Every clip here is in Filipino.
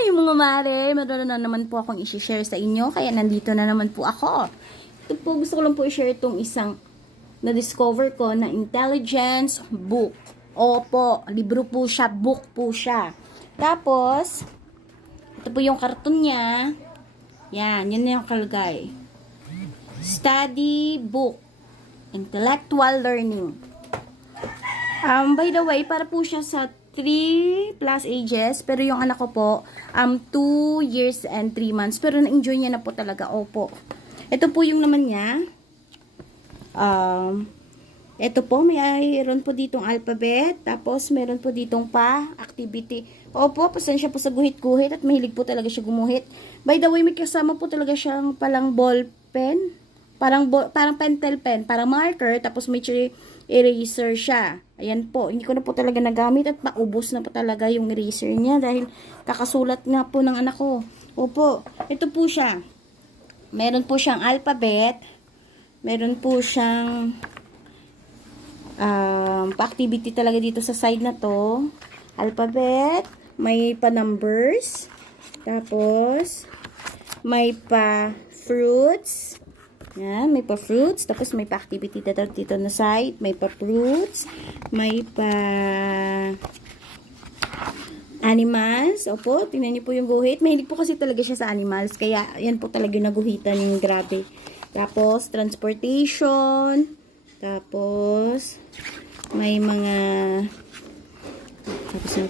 Hi mga mare! Meron na naman po akong i-share sa inyo. Kaya nandito na naman po ako. Ito po, gusto ko lang po i-share itong isang na-discover ko na intelligence book. Opo, libro po siya, book po siya. Tapos, ito po yung karton niya. Yan, yun na yung kalagay. Study book. Intellectual learning. By the way, para po siya sa 3 plus ages, pero yung anak ko po, 2 years and 3 months, pero na-enjoy niya na po talaga, opo. Ito po yung naman niya, ito po, mayroon po ditong alphabet, tapos meron po ditong activity. Opo, pasensya po sa guhit-guhit, at mahilig po talaga siya gumuhit. By the way, may kasama po talaga siyang palang ball pen, parang pentel pen, parang marker, tapos may eraser siya. Ayan po, hindi ko na po talaga nagamit at paubos na po talaga yung eraser niya dahil kakasulat nga po ng anak ko. Opo, ito po siya. Meron po siyang alphabet, meron po siyang pa-activity talaga dito sa side na to. Alphabet, may pa-numbers, tapos may pa-fruits. Yan, may pa-fruits, tapos may pa-activity dito na side, may pa-fruits, may pa-animals. Opo, tingnan niyo po yung guhit. Mahilig po kasi talaga siya sa animals, kaya yan po talaga yung naguhitan yung grabe. Tapos, transportation, tapos, may mga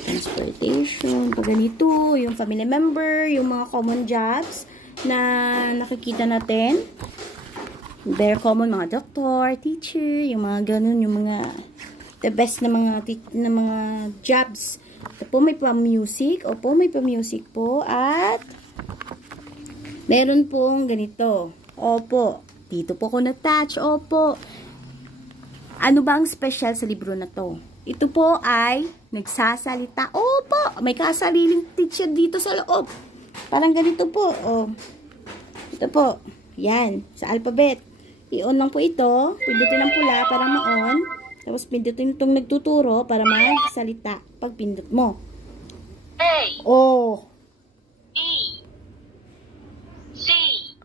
transportation, pag ganito, yung family member, yung mga common jobs na nakikita natin. Very common, mga doctor, teacher, yung mga ganun, yung mga the best na mga jobs. Ito po, may pa-music. Opo, may pa-music po. At meron pong ganito. Opo, dito po ko na-touch. Opo. Ano ba ang special sa libro na to? Ito po ay nagsasalita. Opo, may kasariling teacher dito sa loob. Parang ganito po. Oh. Ito po. Yan, sa alphabet. I-on lang po ito. Pindutin ang pula para ma-on. Tapos pindutin itong nagtuturo para magsalita pag pindot mo. A. Oh. B. C.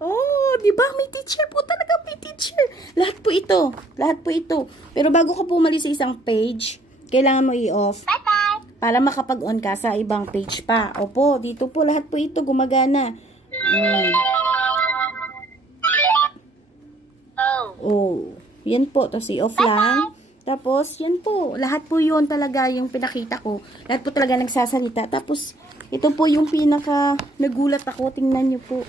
Oh, di ba? May teacher po talaga. May teacher. Lahat po ito. Lahat po ito. Pero bago ka pumalis sa isang page, kailangan mo i-off. Bye-bye. Para makapag-on ka sa ibang page pa. Opo, dito po lahat po ito gumagana. Oh, yan po. Tapos i-off lang. Tapos, yan po. Lahat po yun talaga yung pinakita ko. Lahat po talaga nagsasalita. Tapos, ito po yung pinaka nagulat ako. Tingnan nyo po.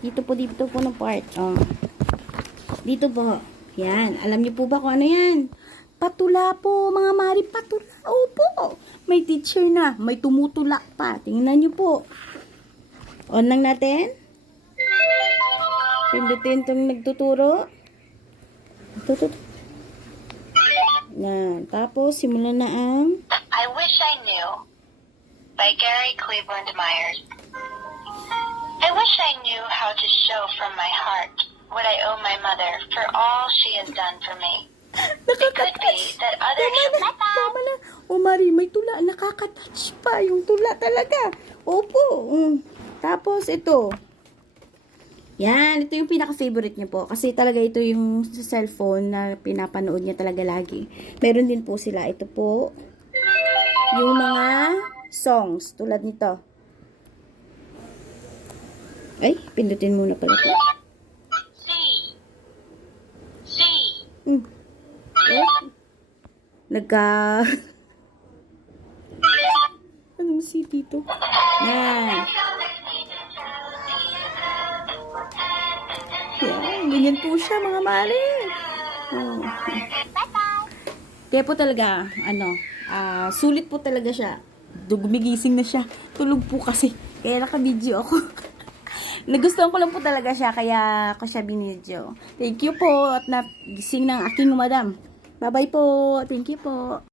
Dito po ng part. Oh. Dito po. Yan. Alam nyo po ba kung ano yan? Patula po, mga mari. Patula. Opo. May teacher na. May tumutulak pa. Tingnan nyo po. On lang natin. Pindutin itong nagtuturo. Yan. Tapos, simulan na ang I Wish I Knew by Gary Cleveland Myers. I wish I knew how to show from my heart what I owe my mother for all she has done for me. It could be that others Tama na. O Mari, may tula. Nakaka-touch pa. Yung tula talaga. Opo. Tapos, ito. Yan. Ito yung pinaka-favorite niya po. Kasi talaga ito yung sa cellphone na pinapanood niya talaga lagi. Meron din po sila. Ito po. Yung mga songs. Tulad nito. Ay, pindutin muna pala ito. C. C. Oh. Anong si dito? Yan. Yan. Ganyan po siya, mga mali. Oh. Kaya po talaga, sulit po talaga siya. Gumigising na siya. Tulog po kasi. Kaya naka-video ako. Nagustuhan ko lang po talaga siya, kaya ako siya binidyo. Thank you po at nagising ng aking madam. Bye-bye po. Thank you po.